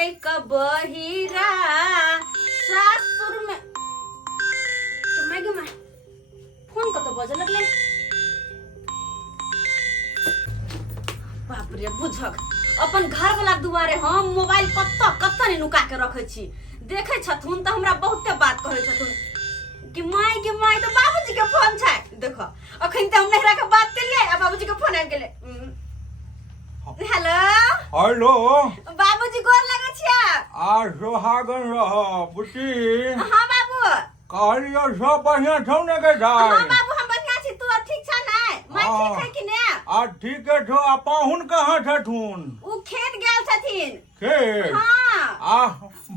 Lack बहिरा सासुर में my phone कत बजे लगले बाप रे बुझक अपन घर वाला दुआरे हम मोबाइल कत्ता ने नुका के रखे छी देखे छथुन त हमरा बहुते बात कहे छथुन कि माय तो बाबूजी के फोन छै देखो अखन त हम नहरा के बात केलिए आ बाबूजी के फोन आ गेले हेलो बाबूजी गोर लगे छिया आ सोहागन रह बुटी हां बाबू कहलियो सब बढ़िया छौ ने के दाई हां बाबू हम बढ़िया छी तू ठीक छ ना मैं ठीक है कि ने आ ठीक है छौ आ पाहुन कहां छथुन उ खेत गेल छथिन खेत हां आ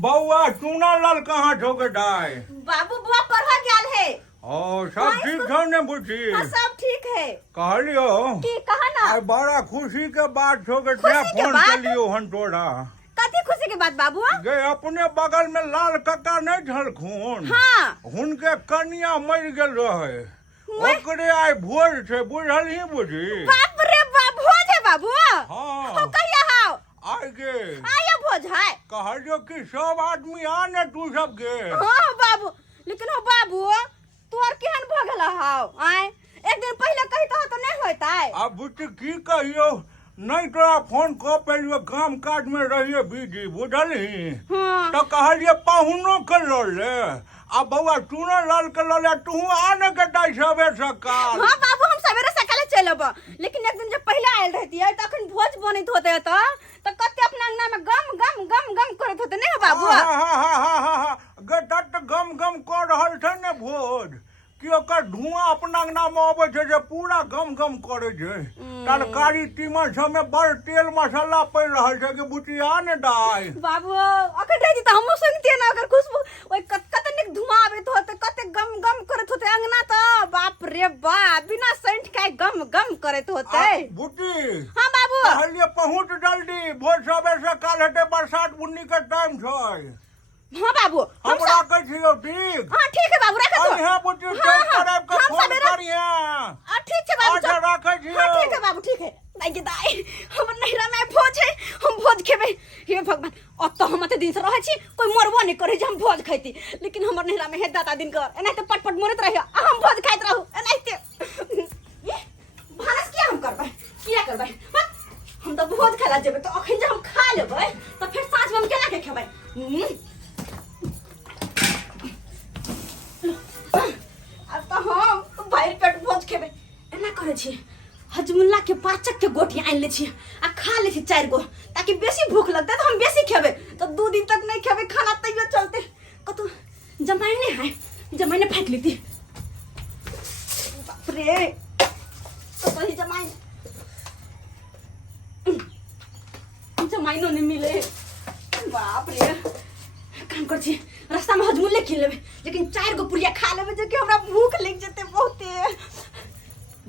बौआ चूना लाल कहां छौ के दाई बाबू बुआ पढ़ा गेल है ओ सब ठीक छौ ने बुटी हां सब ठीक है कहलियो की कहा ना आ बड़ा खुशी के बात छौ के खुशी के फोन बात? कलियो हन तोरा कथी खुशी के बात बाबू गे अपने बगल में लाल कक्का नहीं छलखुन हां हुनके कन्या मर गेल रहे ओकरे आइ भोज छै बुझलही बुझी बाप रे बाप भोज है बाबू हाँ हम कहिया हां आइ गे आया भोज है कहलियो कि सब आदमी आ ने तू सब गे हां बाबू लेकिन हो बाबू तोर केहन भ गेल हाउ आय एक दिन पहले कहि तो नहीं होताय अब बुझी की कहियो नहीं तोरा फोन क पेलियो काम काज में रहिए बिजी बुझलही हां तो कहलिए पाहुनो के ल ले आ बउआ चूना लाल के ल ले तू आने के दाई सबे सकाल हां बाबू हम सवेरे सकाले चलब लेकिन एक दिन जब पहले आयल रहती है तखन भोज बनत होते तो कते अपना अंगना में गम गम गम गम करत होते नहीं बाबू गे तत गम गम कर रहल छै ने भोज कि ओकर धुआं अपना अंगना में आबै छै जे पूरा गम गम करे छै तरकारी तीमन सब में बड़ तेल मसाला पड़ रहल छै कि बुटिया ने दाई बाबू अखन रही त हमहु सुनतिए ना अगर खुशबू ओइ कतनिक धुआं आबैत होते कते गम गम करत होते अंगना तो बाप रे बाप बिना सेंट के गम गम करत होते बुटी हां बाबू कहलिए पहुंच जल्दी भोज सबे से काल हेते बरसात बुन्नी के टाइम छै हां बाबू हम राखै छियो ठीक हां ठीक है बाबू रख दो हां बुटी चेक करब के फोन करिया ठीक है बाबू अच्छा राखै छियो हां ठीक है बाबू ठीक है दाई हम नहिरा में भोज है हम भोज खेबै हे भगवान अब तो हम दिन से रहै छी कोई मरबो नहीं करे जे हम भोज खैती लेकिन हमर नहिरा में हे दादा दिन कर एनाते पटपट मरत रहियो आ हम भोज खाइत रहू एनाते भानस किया हम करबै किया करबै हम तो भोज खाला जेबै तो अखन जे हम खा लेबै तो फिर साँझ में हम केना के खेबै अब तो हम भैर पेट भोज खेबै एना करे छी हजमुल्ला के पाचक के गोटी आन ले छी आ खा ले छी 4 गो ताकि बेसी भूख लगते तो हम बेसी खेबै तो 2 दिन तक नहीं खेबै खाना तैयो चलते कतो जमाई नहीं है जमाई ने फेंक लेती बाप रे तो ही जमाई नहीं मिले बाप रे काम कर छी रास्ता में हजमुल्ले खिल लेबै लेकिन 4 गो पुरिया खा लेबै जे कि हमरा भूख लग जेते बहुते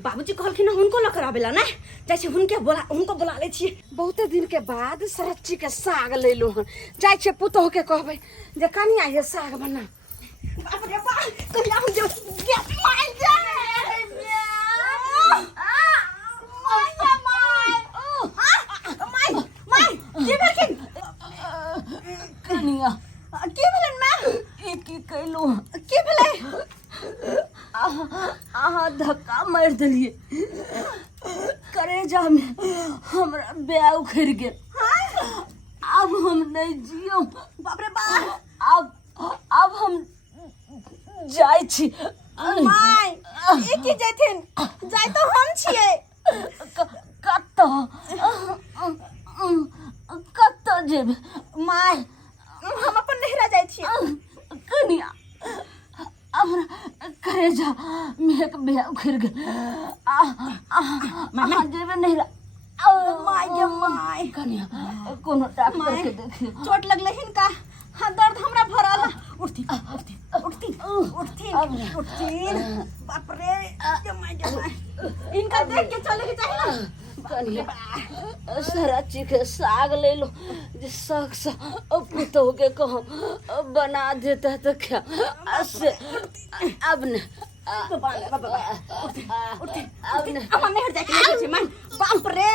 बाबूजी कहलखिन हुनको ल कराबेला ना जाय छै हुनको बुला ले छी बहुते दिन के बाद सरच्ची के साग लेलु हन जाय छै पुतोह के कहबै जे कनिया ये साग बना बाप रे बाप कनिया हम जे गेट मार जाए के भेलखिन कनिया के भेलन मां की कैलो के भेलै अहाँ धक्का मार दिलिए करेजा में हमरा ब्याह उखड़ गेल अब हम नहीं जियो बाप रे बाप अब हम जाय छी माय एक ही जैथिन जाय तो हम छिए कत्ता जेब माय हम अपन नहिरा जाय छिए कनिया हमरा करेजा में एक ब्याह उखड़ गेल अहाँ जेबे नहिरा माय गे माय कनिया कोनो डॉक्टर के देखियो चोट लगले हिनका हां दर्द हमरा भरल उठती बाप रे गे माय इनका देख के चले के चाहिए ना कनिया सारा चीज के साग ले लो जे साग सा पुतो के कहम बना देता तो क्या से अब न बाबा उठते हम नहीं हट जाके लेट छे मन बाप रे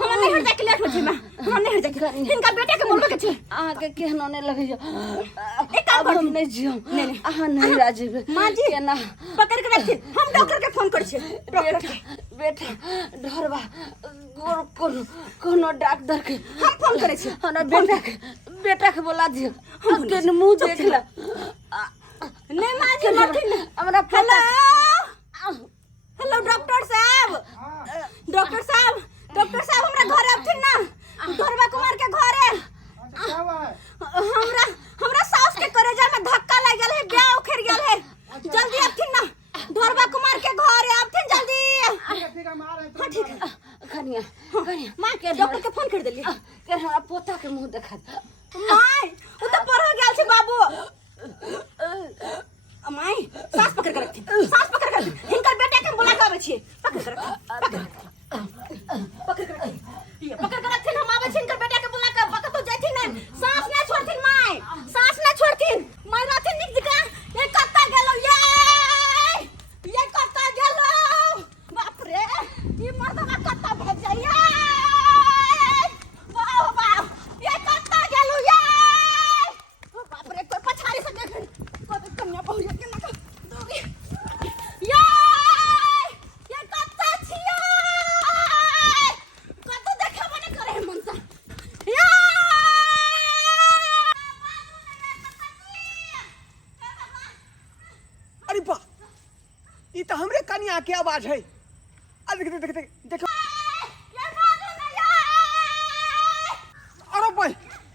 हम नहीं हट जाके लेट छे मन हम नहीं हट जाके इनका बेटा के बोलबे के छे आगे केहनो ने लगे एक काम हम नहीं जियो नहीं आहा नहीं राजीव मां जी केना पकड़ के रखी हम डॉक्टर के फोन कर छे डॉक्टर के बेटा ढोरबा कोनो डॉक्टर के हम फोन करे छे हमरा बेटा के बोला दियो केन मुंह देखला नहीं मां जी नथिन हमरा हेलो हेलो डॉक्टर साहब हमरा घर आथिन ना ढोरबा कुमार के घरे हमरा सास के करेजा में धक्का लग गेल है ब्याह उखड़ गेल है जल्दी आथिन ना ढोरबा कुमार के घरे आथिन जल्दी ठीक है मार है हां ठीक है कनिया मां के डॉक्टर के फोन कर देली के हमरा पोता के मुंह देखा माय उ तो पर हो गेल छै बाबू माय सास पकड़ के रखी हिनकर बेटा के बुला के आबै छी पकड़ के रखी हम आबै छी हिनकर बेटा के बुला के पकड़ तो जैथिन ना सांस ना छोड़थिन माय रहथिन निक जगह ये कत्ता गेलो ये कत्ता गेलो बाप रे ये मर्दवा कत्ता भेज जाइए वाह ये कत्ता गेलो बाप रे कोई पछाड़ी से देख कोई कन्या बहु के ना दोगी ये कत्ता छिया कत्ता देखा बने करे है मनसा अरे बा ई तो हमरे कनिया के आवाज है अरे देख अरे भाई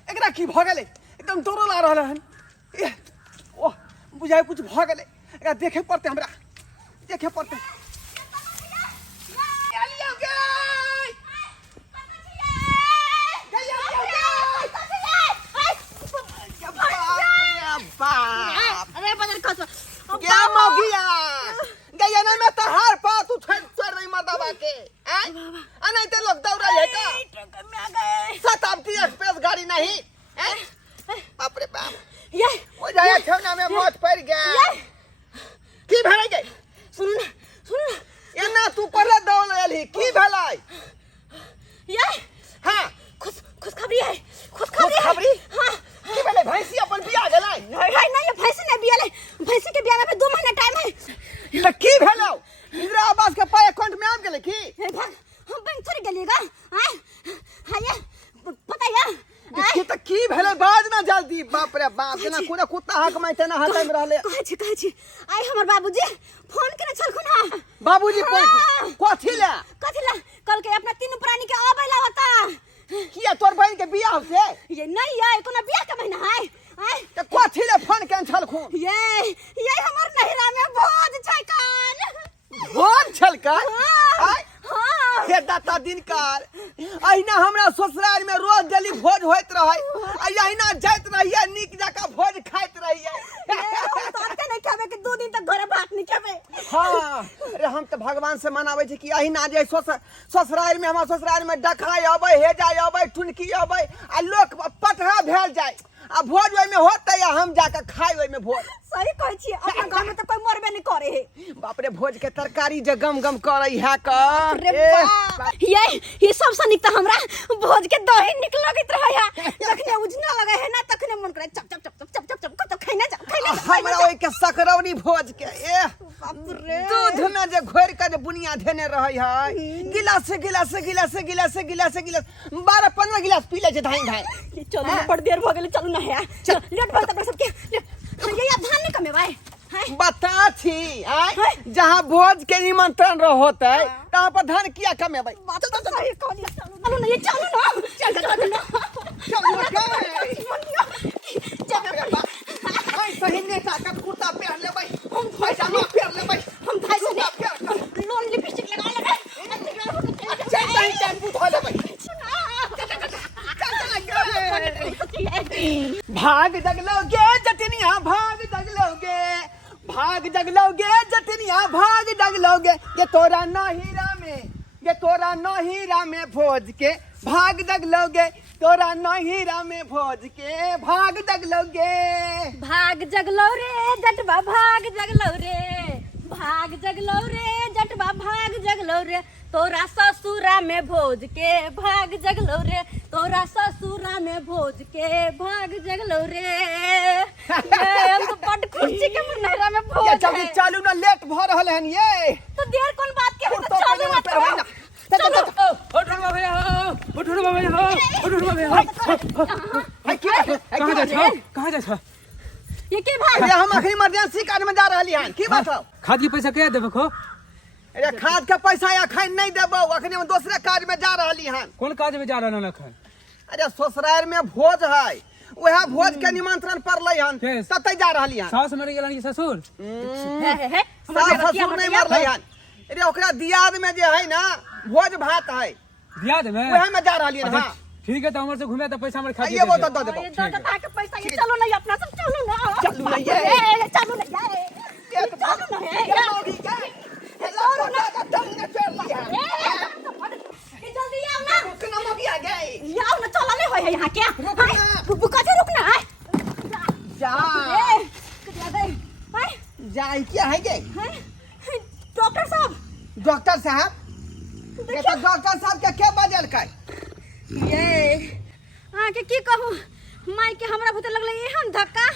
एकरा की भ गेलै एकदम डरो ला रहल हन ओह बुझाय कुछ भ गेलै एकरा देखे पड़ते हमरा देखे पड़ते अरे बदल खस क्या मौगिया गया ना मैं तो हार पा तू छोड़ नहीं मर्दाबा के हैं आ नहीं तो लोग दौड़ा है का में आ गए शताब्दी एक्सप्रेस गाड़ी नहीं हैं बाप रे बाप ये हो जाए ठेवना में मौत पड़ गया की भेलै गई सुन ना एना तू पहले दौड़ एलही की भेलै ये हां खुशखबरी है खुशखबरी हां की भेलै भैंसी अपन बियाह गेलै नहीं ये भैंसी नहीं बियाले भैंसी के बियाह में 2 महीना टाइम है त की भेलौ इंदिरा आवास के पाई अकाउंट में आब गेलै की हे भाग हम बैंक थोड़ी गेलिएगा हां ये पता है तू त की भेलै बाज ना जल्दी बाप रे बाप जेना कोनो कुत्ता हक में तेना हाथ में रहले कहै छी आई हमर बाबूजी फोन केने छलखुन हां बाबूजी कथि ला कल के अपना तीनों प्राणी के आबै ला होता किया तोर बहन के बियाह से ये नहीं है कोनो बियाह का महीना है त कथि ले फोन केन छलखुन ये हमर नहिरा में भोज छै कान भोज छलका हां हे दाता दिनकार अहिना हमरा ससुराल में रोज जली भोज होइत रहे अहिना जाइत रहिए निक जका भोज खाइत रहिए तोते नहीं खाबे कि 2 दिन तक घरे भात नहीं खाबे हां अरे हम तो भगवान से मनावे छी कि अहिना जे ससुराल में हमरा ससुराल में डखाय आबै हेजा आबै टुनकी आबै आ लोक पटहा भेल जाय आ भोज ओइ में होतै या हम जाके खाइ ओइ में भोज सही कहै छी अपना गांव में तो कोई मरबे नहीं करे है बाप रे भोज के तरकारी जे गम गम करे है का ये सब से निक त हमरा भोज के दही निक लगत रहे है तखने उजना लगे है ना तखने मन करे चप चप चप चप चप चप तो खैना जा हमरा ओइ के सकरौनी भोज के बाप रे दूध में जे घोर के जे बुनिया धेने रहै है गिलास 12-15 गिलास पी ले छै धाई चलो बड़ देर भ गेल चलू ना है लेट भ त सबके ये धान नहीं कमेबाई बता छी जहाँ भोज के निमंत्रण होतै तहाँ पर धान किया कमेबै बात तो सही कहलिए चलू ना ये चलू ना सही नेता का कुर्ता पहन लेबै हम पैजामा पहन लेबै हम भाई से लोन लिपस्टिक लगा चल नहीं टेम्पू धो लेबै भाग जगलोगे जतनिया भाग जगलोगे ये तोरा नहीरा में भोज के भाग जगलोगे तोरा नहीरा में भोज के भाग जगलो रे जटवा भाग जगलो रे भाग जगलो रे जटवा भाग जगलो रे तोरा ससुरा में भोज के भाग जगलो रे तोरा ससुरा में भोज के भाग जगलो रे हम तो बड़ खुशी के मनैरा में भोज ये जल्दी चालू ना, लेट भ रहल हन ये। तो देर कौन बात के तो चालू मत करो है की बात है? कहाँ जा छ ये के भाई अरे हम अखनी इमरजेंसी कार्ड में जा रहली हन, की बात हो? खाद के पैसा क्या देबो खो अरे खाद के पैसा अखन नहीं देबो, अखनी हम दूसरे कार्ड में जा रहली हन। कौन काज में जा रहा ना खा अरे ससुराल में भोज है, वह भोज के निमंत्रण पड़लै हन, केस? ततै जा रहली हन। सास मर गेलन कि ससुर है सास ससुर नहीं मरलै हन। अरे ओकरा दियाद में जे है ना भोज भात है, दियाद में वह में जा रहली हन। अच्छा, हाँ ठीक है तो हमर से घूमे तो पैसा हमर खा ये वो तो दे देबो। ये तो के पैसा ये चलो नहीं अपना सब चलो ना चलू ना ये। चलो ना यार चलो ना ये जल्दी आओ ना आओ ना चला नहीं होय यहाँ क्या बुका से रुकना है जाई क्या है गे? डॉक्टर साहब डॉक्टर साहब ये तो डॉक्टर साहब के क्या बजल kai? ये के की कहूं माई के हमरा भूते लगले एहन धक्का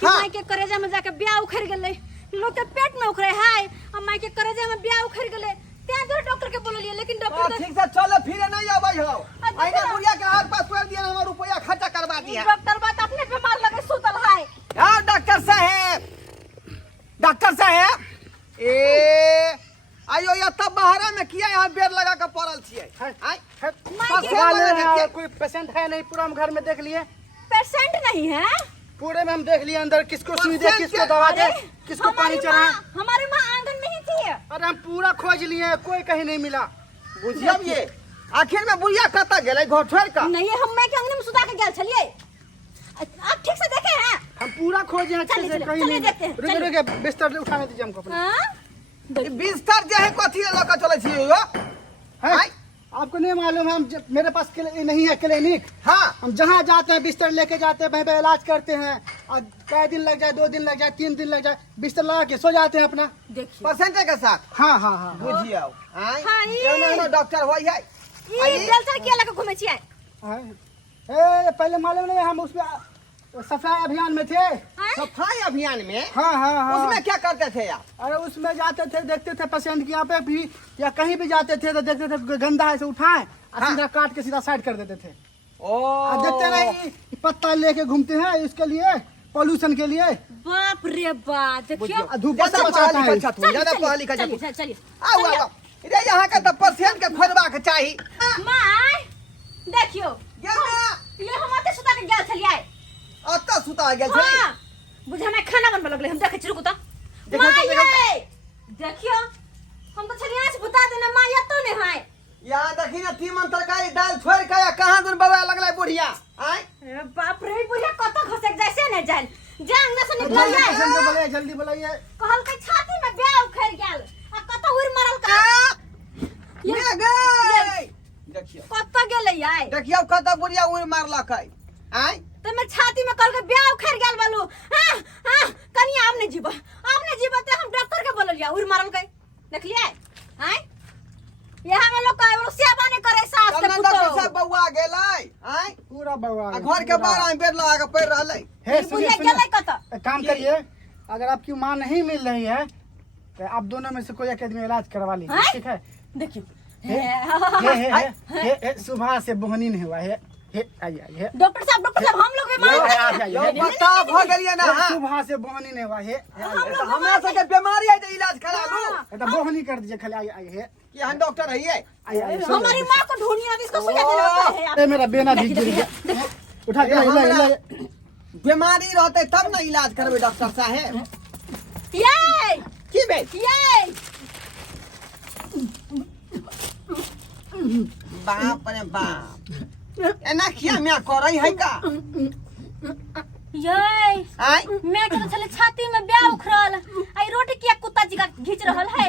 कि हाँ। माई के करेजा में जाके ब्याह उखड़ गेले लोग के पेट में उखड़े है और माई के करेजा में ब्याह उखड़ गेले त्या दूर डॉक्टर के बोल लिए लेकिन डॉक्टर ठीक से चलो फिरे नहीं आबै हो। आइना बुढ़िया के हाथ पास कर दिया, हमर रुपया खर्चा करवा दिया। डॉक्टर बात अपने बीमार लगे सुतल है हां डॉक्टर साहब, डॉक्टर साहब ए आयो या तब बहरा में किया यहाँ बेर लगा के पड़ल छिए। कोई पेशेंट है नहीं, पूरा हम घर में देख लिए, पेशेंट नहीं है पूरे में हम देख लिए, अंदर किसको सुई दे, किसको दवा दे, किसको पानी चढ़ाए। हमारी माँ आंगन में ही थी अरे हम पूरा खोज लिए, कोई कहीं नहीं मिला। बुझियब ये आखिर में बुढ़िया कता गेलै घर छोड़ के? नहीं हम मैं के अंगने में सुता के गेल छलिए आप ठीक से देखे हैं हम पूरा खोजे अच्छे से, चलिए, कहीं चलिए नहीं। देखते हैं, रुके रुके, बिस्तर उठाने दीजिए हमको अपना। हां ई बिस्तर जे है कथी ल के चलै छिए यो? है? आपको नहीं मालूम है, मेरे पास नहीं है क्लिनिक। हां हम जहाँ जाते हैं बिस्तर लेके जाते हैं, वहीं पे इलाज करते हैं और कई दिन लग जाए, 2 दिन लग जाए, 3 दिन लग जाए, बिस्तर लगा के सो जाते हैं अपना। देखिए पेशेंट के साथ हाँ हाँ हाँ बुझियौ। हां हाँ, ये- ये डॉक्टर होई है। ये जलसर किया लगा घूमे छिए हाँ। ए पहले मालूम नहीं, हम उसमें सफाई अभियान में थे। सफाई अभियान में हाँ हाँ हाँ। उसमें क्या करते थे आप? अरे उसमें जाते थे, देखते थे पेशेंट के यहाँ पे भी या कहीं भी जाते थे तो देखते थे गंदा है से उठाए और हाँ। सीधा काट के सीधा साइड कर देते थे। ओ और देखते नहीं पत्ता लेके घूमते हैं इसके लिए, पोल्यूशन के लिए। बाप रे बाप देखियो और धूप ज्यादा से पढ़ा बचाता है। लिखा छात्र, ज्यादा पढ़ा लिखा चलिए छात्र। चलिए आओ आओ रे यहाँ का तो पेशेंट के खोजबा के चाही। माय देखियो गेल ना ये हम आते सुता के गेल छलिए अत्ता सुता गेल छै। हां बुझा मैं खाना बनबे लगले हम देखे छी रुकू तो देखो तो, माय देखियो हम तो छलिए आज बता देना माय तो नहीं है यहाँ देखी ना तीमन तरकारी दाल छोड़ के कहाँ दूर बवा लगलै बुढ़िया। आय अरे बाप रे बुढ़िया कत घसक जैसे न जान जान न से निकल जल्दी जाए पेशेंट को बुलाइए, जल्दी बुलाइए। कहल के छाती में ब्याह उखड़ गेल आ कत उड़ मरल का ये गई देखियो कत गेलै आय देखियो कत बुढ़िया उड़ मारलक है। आय तो मैं छाती में कल के ब्याह उखड़ गेल बालू हां हां कनी आमने जीव ते हम डॉक्टर के बोललिया उड़ मारल के देखलिए हैं यहां में लोग का सेवा नहीं करे सास के डॉक्टर पुतो साहब बउआ गेलै। आय पूरा बवा आ घर के बाहर में बेड लगा के पड़ रहलै। है, बुढ़िया सुनिए, गेलै कत एक काम करिए, अगर आपकी माँ नहीं मिल रही है तो आप दोनों में से कोई एक आदमी इलाज करवा लीजिए, हैं? ठीक है? देखियो हे, सुबह से बोहनी नहीं हुआ है। आइए डॉक्टर साहब हम लोग बीमार यो बता भ गेलिए ना। हाँ सुबह से बोहनी नहीं हुआ है। हमरा सब के बीमारी है तो इलाज करा लो। तो बोहनी कर दीजिए खाली। आइए कि हम डॉक्टर है। आइए। हमारी माँ को ढूंढिए इसको सुझा देना पड़ता है ए मेरा बेना भीग गया, उठा के हिला। बीमारी रहते तब ना इलाज करबे डॉक्टर साहब। ये की बे ये बाप रे बाप एना किया मैं करई है का? ये आय मैं के चले छाती में ब्याह उखड़ल आई रोटी किया कुत्ता जी का घिच रहल है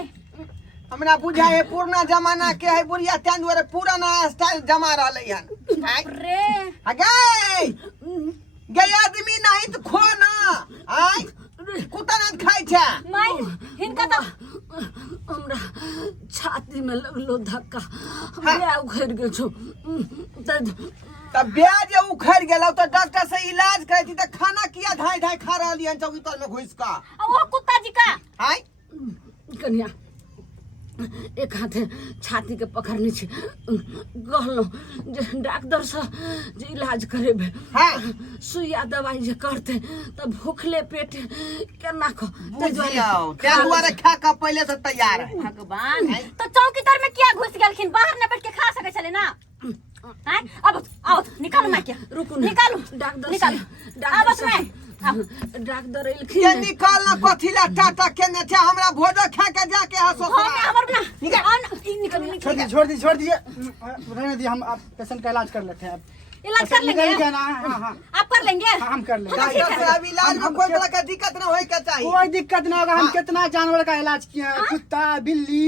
हमरा बुझा है पुराना जमाना के है बुढ़िया तें दुआरे पुराना स्टाइल जमा रहलै हन। आय रे गई गई आदमी नहीं तो खो ना। आय कुत्ता ना खाई छै। माय हिनका तो हमरा छाती में लगलो धक्का ब्याह उखड़ गेल छौ तब ब्याज उखड़ गेलौ तो डॉक्टर से इलाज करती तो खाना किया धाई धाई खा रहली हन चौकी तर में घुस का वो कुत्ता जी का हाय कन्या एक हाथे छाती के पकड़ने छे कहलो जे डॉक्टर से जे इलाज करेबे सुइया दवाई जे करते तब भूखले पेट केना को बुझियो ते दुआरे खा का पहले से तैयार है भगवान तो चौकीदार में क्या घुस गेलखिन बाहर न बैठ के खा सके चले ना हैं अब आओ निकालो मैं क्या रुकू निकालो डॉक्टर निकालो अब मैं डॉक्टर ये एलखिन निकालना कथिला टाटा केने थे हमरा भोज खा के जाके हा हां मैं हमर बना निकाल छोड़ दीजिए रहने दीजिए, हम आप पेशेंट का इलाज कर लेते हैं अब। इलाज कर लेंगे निकल गया ना? हाँ हाँ आप कर लेंगे हाँ, हम कर लेंगे। डॉक्टर साहब इलाज में कोई तरह का दिक्कत ना होए के चाहिए कोई दिक्कत ना होगा। हम कितना जानवर का इलाज किए हैं, कुत्ता बिल्ली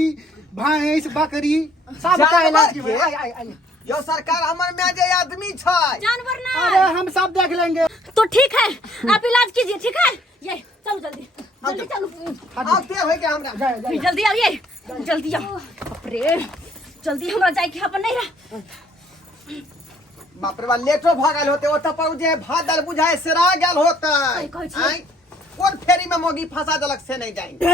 भैंस बकरी सबका इलाज किए हैं। आइए, आइए। यो सरकार हमर में जे आदमी छै जानवर ना अरे हम सब देख लेंगे। तो ठीक है आप इलाज कीजिए ठीक है ये चलो जल्दी जल्दी चलो अब ते होय के हमरा जल्दी आइए जल्दी आओ बाप रे जल्दी हमरा जाए के अपन नहीं रहा बाप रे बा लेटो भ गेल होते ओत पर जे भादल बुझाए सेरा गेल होते कहै छी। आइ कोन फेरी में मोगी फंसा देलक से नहीं जाएंगे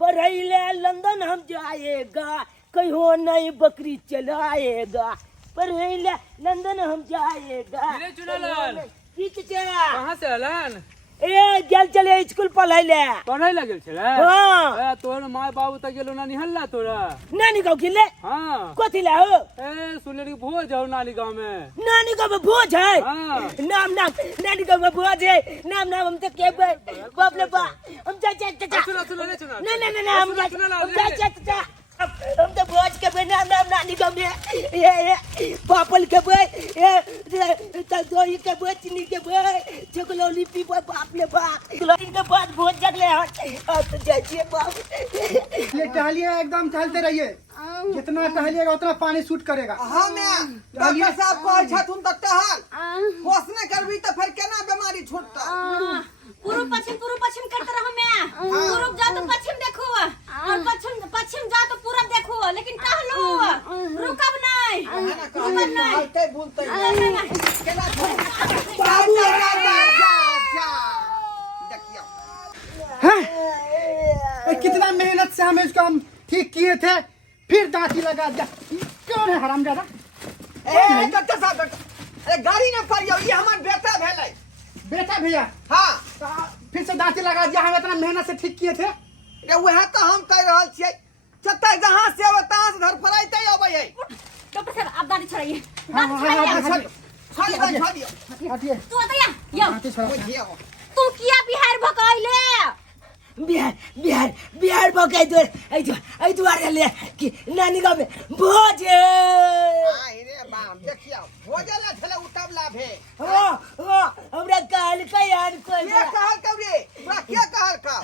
पढ़ैले लंदन हम जाएगा कहीं नई बकरी चलाएगा पढ़ैले लंदन हम जाएगा मेरे चुनालाल कहाँ कहाँ से अलन ए गेल चले स्कूल पढ़ैले पढ़ाई लगे छले हाँ तोर माय बाबू तक गेलो ना निहल्ला तोरा नानी गाँव गेले हाँ कथी ला हो ए सुनले कि भोज हो नानी गांव में नानी गाँव में भोज है हाँ। नाम नानी गाँव में भोज है नाम हम तो के बाप रे बा हम जा सुनो सुनो ले सुनो नहीं हम जा हम तो भोज के बे नाम नानी गाँव में ये पापल के बे ये दही के बे चीनी के बे चकलौली पी बाप रे बाप के बाद भोज जगले तो जाइए बाप ये टहलिए एकदम टहलते रहिए, जितना टहलिएगा उतना पानी सूट करेगा। हमें डॉक्टर साहब कहै छथुन त टहल होश नहीं करबी त फिर केना बीमारी छूटता पूर्व पश्चिम करते रहो मैं पूर्व जा तो पश्चिम देखो और पश्चिम जा तो पूरब देखो लेकिन टहलो रुकब नहीं रुकब नहीं चलते बोलते केना बाबू देखियो हैं? कितना मेहनत से हम इसको हम ठीक किए थे, फिर दांती लगा दिया। क्यों है हरामजादा? ए डॉक्टर साहब अरे गाड़ी न पड़ियो ये हमर बेटा भेलै बेटा भैया हां फिर से दांती लगा दिया। हम इतना मेहनत से ठीक किए थे। रे वह तो हम कह रहल छियै चत्ता जहां से अब तहां से घर पर आइते अबै है डॉक्टर साहब आप दाढ़ी छड़ाइए हाँ, दाढ़ी हाँ, हाँ, छड़ाइए छोड़ दियो हटिए। तू बताया यो दांती छोड़ा। बुझियो तू किया बिहार भगाइले बिहार भकै ऐ दुआरे ले कि नानी गाँव में भोज आई रे बाप देखियो भोजला छले उतबला भे हमरा कहल कयान कोई ये कहल कबरे पूरा क्या कहल का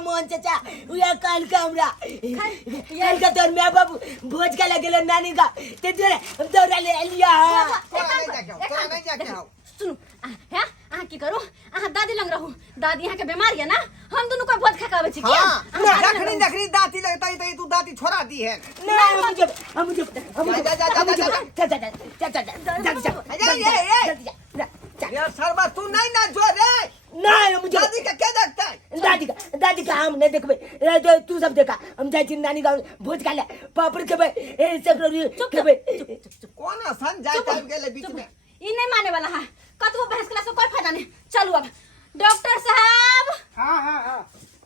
मोहन चाचा उया कहल का हमरा कहल का तोर माय बाबू भोज का लगेलो नानी का ते तोरे हम दौड़ा ले लिया तोरा नहीं जाके हो सुनो है आ की करू आ दादी लंग रहू दादी यहाँ के बीमार है ना हम दोनों को भोज खा के छी क्या हां देखनी दांती लगता है तो तू दांती छोड़ा दी है हम यार सरबा तू नहीं ना जो रे नहीं मुझे दादी का क्या देखता है दादी का हम नहीं देखबे तू सब देखा हम जाई नानी गाँव भोज खा ले पापड़ के ए सब के कौन सन जाय टाइम गेले बीच में ये नहीं माने वाला है कतबो बहस क्लास कोई फायदा नहीं चलो अब डॉक्टर साहब हाँ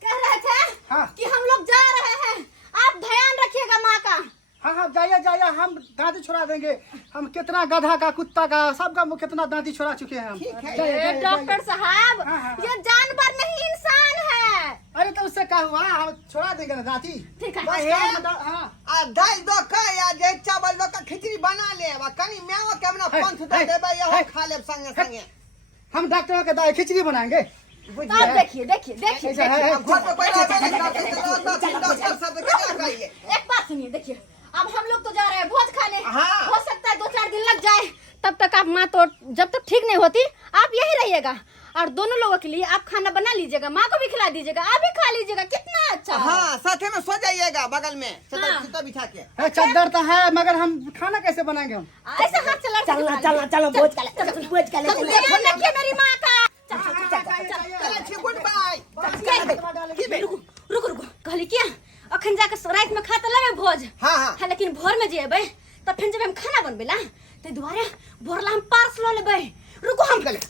कह रहे थे हाँ। कि हम लोग जा रहे हैं आप ध्यान रखिएगा माँ का हाँ जाइए हम दांती छोड़ा देंगे। हम कितना गधा का कुत्ता का सबका कितना दांती छोड़ा चुके हैं हम। ए, डॉक्टर साहब हाँ। ये जानवर नहीं इंसान है अरे तो उससे क्या हुआ, हम छोड़ा देंगे ना दांती। ठीक है बस हाँ आ दाल दो का या जे चावल दो का खिचड़ी बना ले बा कनी मेवा के हमरा पंथ दे देबे ये खा ले संगे संगे हम डॉक्टर के दाई खिचड़ी बनाएंगे। अब देखिए घर पे कोई डॉक्टर सब क्या कहिए एक बात सुनिए देखिए अब हम लोग तो जा रहे हैं भोज खाने हाँ। हो सकता है 2-4 दिन लग जाए तब तक आप माँ तो जब तक ठीक नहीं होती आप यही रहिएगा और दोनों लोगों के लिए आप खाना बना लीजिएगा, माँ को भी खिला दीजिएगा, आप भी खा लीजिएगा, कितना अच्छा है। हाँ साथे में सो जाइएगा बगल में चद्दर बिछा के। चद्दर तो है मगर हम खाना कैसे बनाएंगे हम? ऐसे हाथ चला चलो भोज का ले भोज का ले देखिए मेरी माँ का। चलो गुड बाय। रुको कहली क्या अखन जाकर रात में खा तो लेबे भोज। हाँ। है लेकिन भोर में जेबे तब फिर जब हम खाना बनबे ला ते दुआरे भोरला हम पार्स लो लेबे। रुको हम डॉक्टर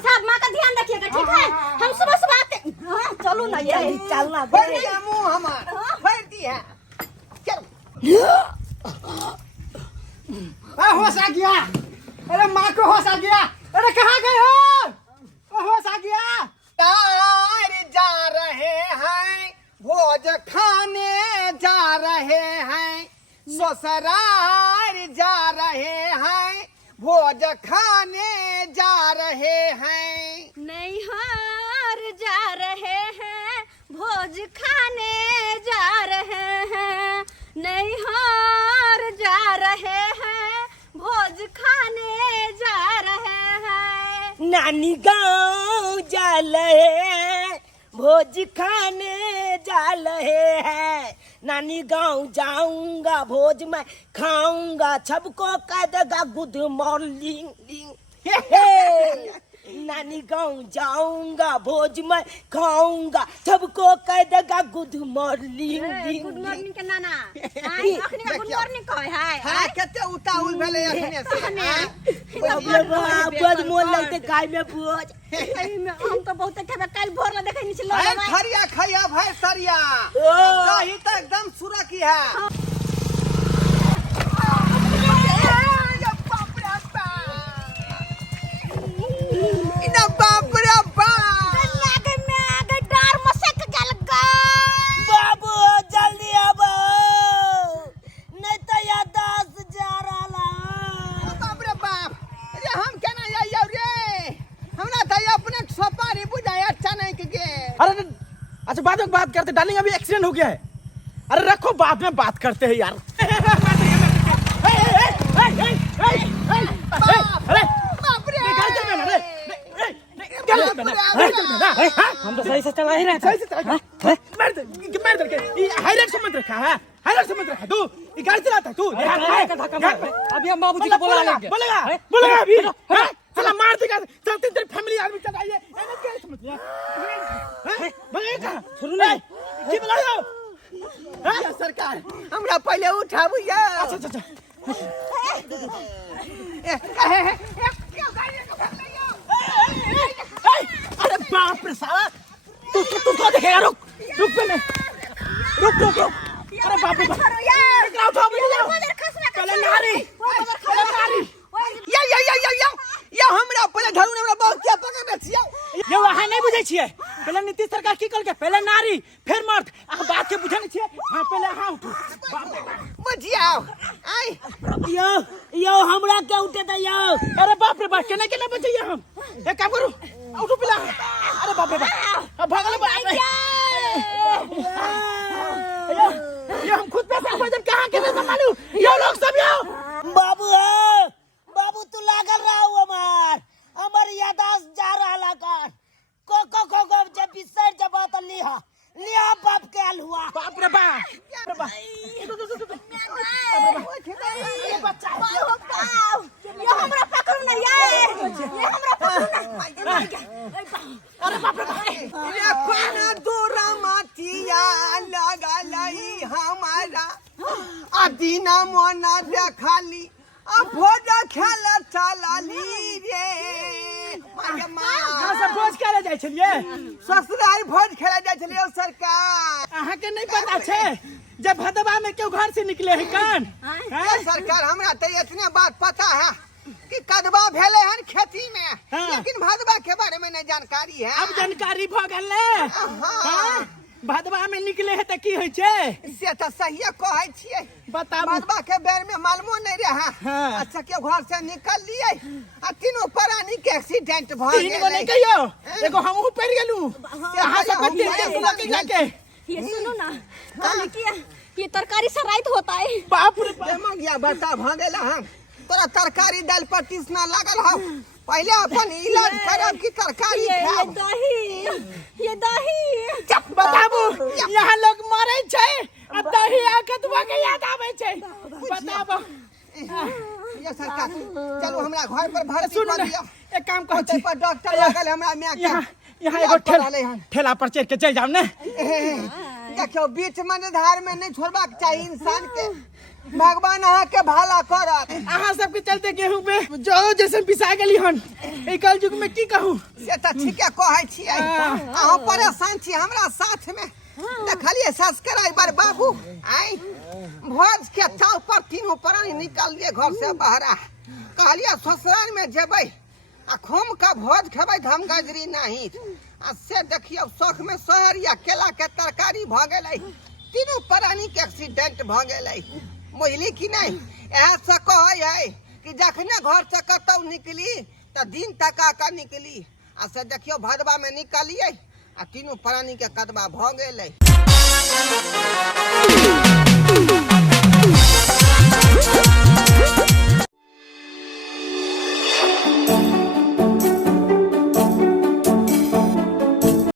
साहब माँ का ध्यान रखिएगा, ठीक है? हम सुबह सुबह आते। हाँ चलो ना ये चलना भर दिया मुंह हमार भर दिया। होश आ गया। अरे माँ को होश आ गया। अरे कहाँ गए हो? होश आ गया। यार जा रहे हैं भोज खाने जा रहे हैं, ससुराल जा रहे हैं भोज खाने जा रहे हैं। नैहर जा रहे हैं भोज खाने जा रहे हैं, नैहर जा रहे हैं भोज खाने जा रहे हैं। नानी गाँव जा रहे हैं भोज खाने जा रहे हैं, नानी गाँव जाऊंगा भोज में खाऊंगा, सबको कह देगा गुड मॉर्निंग। नानी गाँव जाऊंगा भोज में खाऊंगा, सबको कह देगा गुड मॉर्निंग। गुड मॉर्निंग के नाना अखनी का गुड मॉर्निंग कहे है। हाँ केते उताउल भेले अखने से। भोज मोन लगते गाय में भोज। हम तो बहुत खेबे कल भोर ला देखे नहीं भाई थरिया खैया भाई सरिया दही तो एकदम सुरा की है। बाप रे बाबू जल्दी अब नहीं तो याददाश्त जा रहा। बाप रे बाप अरे हम केना जाइयो रे, हमरा तो अपने सोपारी बुझाया अच्छा नहीं के। अरे अच्छा बाद में बात करते, डार्लिंग अभी एक्सीडेंट हो गया है। अरे रखो बाद में बात करते हैं यार। हम तो सही से चला ही रहे थे। हाईलाइट समझ रखा है, हाईलाइट समझ रखा तू गाड़ी चलाता तू। अभी हम बाबूजी को बोला लेंगे। बोलेगा अभी चला मार देगा। चल तेरी फैमिली आदमी चलाइए क्या समझ लिया बोलेगा शुरू नहीं की बोला सरकार हमरा पहले उठाबू या। अच्छा अरे बाप रे साला तू तो देखेगा। रुक पहले रुक अरे बाप रे उठा पहले नारी या हमरा पहले धरू हमरा बहुत क्या पकड़ छिया। ये वहां नहीं बुझे छिए। पहले नीतीश सरकार की कल के पहले नारी फिर मर्द आ बात के बुझे नहीं छिए। हां पहले हां उठो बचियाओ आई यो हमरा के उठे दे यो। अरे बाप रे बाप केना बचिए हम एक काम करो उठो पहले। अरे बाप रे बाप अब भागले बाप ये हम खुद पे जब कहां के संभालू ये लोग सब यो। बाबू तू लागल रहो हमार यादाश्त जा रहा कर को जब बिसर जब तो लिया बाप के आल हुआ। बाप रे बाप ये हमरा पकड़ू ना ये हमरा पकड़ू ना। अरे बाप रे बाप ये पाना दूरा माटिया लगलई हमारा अदीना मोना देखाली अब भोज खेल चलाली रे। हां सब भोज खेले जाय छलिए, ससुराल भोज खेले जाय छलिए सरकार। अहाँ के नहीं पता छे जब भदवा में क्यों घर से निकले है कान। ये सरकार हमरा तो इतने बात पता है कि कदवा भेले हन खेती में, लेकिन भदवा के बारे में नहीं जानकारी है। अब जानकारी भ गेले। हां भदवा में निकले है त की होय छे से तो सही कहै छियै। बताबू भदवा के बेर में मालूम नहीं रहा। हाँ। अच्छा के घर से निकल लिए आ तीनों प्राणी के एक्सीडेंट भ तीन गो नहीं गेलै। कहियो एगो हमहू पड़ गेलू। अहाँ सब के जाके ये सुनो ना कहली कि ये तरकारी से राइत होता है। बाप रे बाप। मंगिया बता भागेला हम तोरा तरकारी दाल पर टीसना लागल हम पहले अपन इलाज करब की तरकारी ये खाब दही बताबू यहाँ लोग मरे छे आ दही आके तुआ के याद आवे छे। बताबो ये सरकार चलो हमरा घर पर भर्ती सुन कर ना, दिया एक काम कर ओते पर डॉक्टर लागल हमरा में यहाँ एगो ठेला पर चढ़ के चल जाओ ने। देखियो बीच में धार में नहीं छोड़बाक चाहिए इंसान के भगवान अहाँ के भला करत अहाँ सबके चलते गेहूं पे जो जैसे पिसा गेली हन ए कल युग में की कहूं से त ठीके कहै छियै अहाँ परेशान छी हमरा साथ में देखलिए सब्सक्राइब बार बाबू आई भोज के चाव पर तीनों प्राणी निकालिए घर से बाहर कहलिए ससुराल में जेबै आ खूम का भोज खेबै हम गजरी नहीं आ से देखियो शौक में शहर या केला के तरकारी भ गेलै तीनों प्राणी के एक्सीडेंट भ गेलै मोहली की नहीं एह से कहै है कि जखने घर से कतौ निकली त दिन तका का निकली आ से देखियो भदवा में निकलिए आ तीनों प्राणी के कदवा भ गेलै।